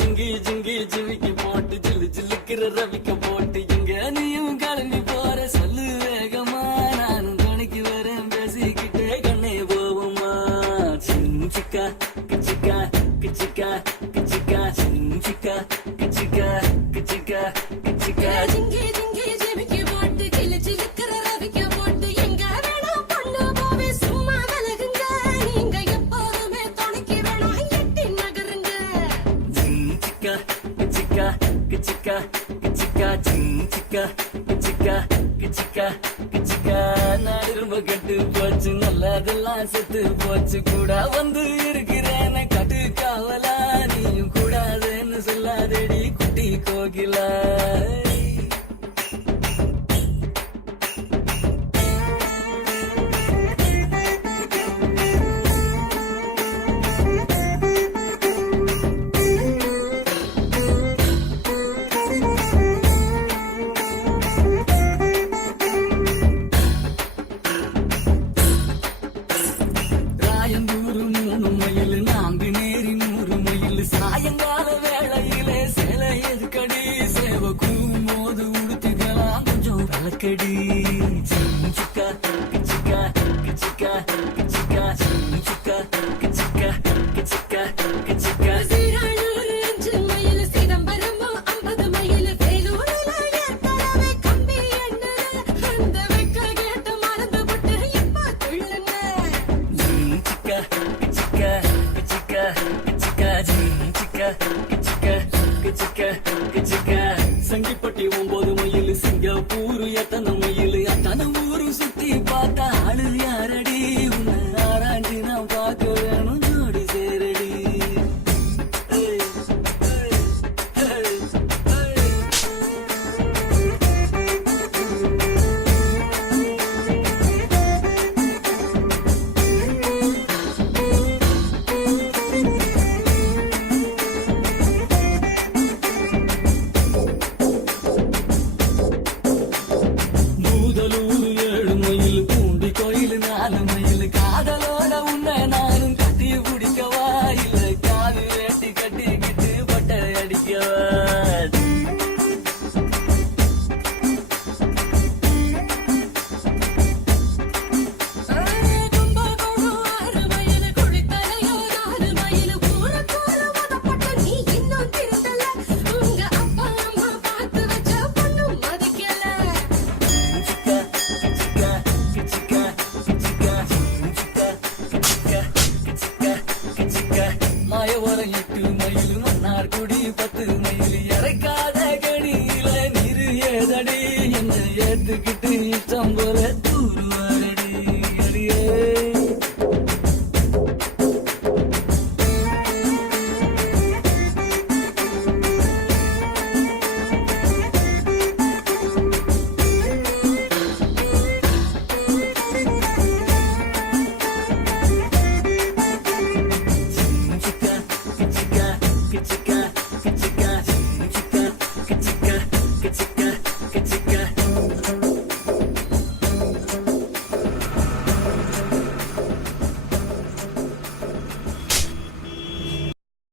ஜிங்கி ஜிங்கி ஜிவிக்கு போட்டு ஜில்லு ஜில்லுக்கிற ரவிக்க போட்டு எங்க நீயும் கிளம்பி போற சொல்லு வேகமா நானும் துணைக்கு வரேன் பேசிக்கிட்டே கண்ணே போவோமா சிக்கா கிச்சிக்கா கிச்சிக்கா கிச்சிக்கா சிக்கா கிச்சிக்கா கிச்சிக்கா கிச்சிக்கா ஜிங்கி ஜிங்கி ஜிவிக்கு போட்டு ஜில்லு ஜில்லுக்கிற ரவிக்க போட்டு எங்க வேணும் பொண்ணு போவே சும்மா விலகுங்க நீங்க எப்போதுமே துணைக்கு வேணும் எட்டி நகருங்க சிக்கா கிச்சிக்கா கிச்சிக்கா கிச்சிக்கா சிக்கா கிச்சிக்கா கிச்சிக்கா கிச்சிக்கா நாடு ரொம்ப கெட்டு போச்சு நல்லதெல்லாம் செத்து போச்சு கூட வந்து இருக்கிறேன்னு கட்டு காவலா நீயும் கூடாதுன்னு சொல்லாதடி குட்டி கோகிலா ராயந்தூரு 3 மைல் நான்கு நேரி 100 மைல் சாயங்கால வேளையிலே சேலை எதுக்கடி சேவக்கும் மோது உடுத்துக்கலாம் கொஞ்சம் விளக்கடி சிக்கா கிச்சிக்கா கிச்சிக்கா கிச்சிக்கா சிக்கா கிச்சிக்கா கிச்சிக்கா கிச்சிக்கா சீரானூர் 5 மைல் சிதம்பரம் 50 மைல் வேலூர்ல ஏற்கனவே கம்பி எண்ணல அந்த வெக்க கேட்டு மறந்து விட்டு இப்ப துள்ளுங்க சிக்கா கிச்சிக்கா கிச்சிக்கா கிச்சிக்கா சிக்கா கிச்சிக்கா கிச்சிக்கா கிச்சிக்கா சங்கிப்பட்டி 9 மைல் சிங்கப்பூர் எத்தனை மைல் அத்தனை ஊரு சுத்தி பார்த்தா ஆளு யாரடி உன்னை ஆராய்ச்சி நான் பார்க்க வேணும் ஜோடி சேரடி ஏய், ஏய், ஏய், ஏய். மூதலூர் 7 மைல் பூண்டி கோயில் 4 மைல் காதலோட உன்னை நானும் கட்டி பிடிக்கவா இல்ல காது வேட்டி கட்டிக்கிட்டு பட்டை அடிக்கவா கும்பகோணம் 6 மைல் குளித்தலையோ 4 மைல் ஊருக்குள்ள உதப்பட்ட நீ இன்னும் திருந்தல உங்க அப்பா அம்மா பார்த்து வச்ச பொண்ணு மதிக்கல சிக்கா கிச்சிக்கா கிச்சிக்கா கிச்சிக்கா சிக்கா கிச்சிக்கா கிச்சிக்கா கிச்சிக்கா மாயவரம் 8 மைல் மன்னார்குடி 10 மைல் இறக்காத கடியில நீரு ஏதடி என்ன ஏத்துக்கிட்டு இஷ்டம் போல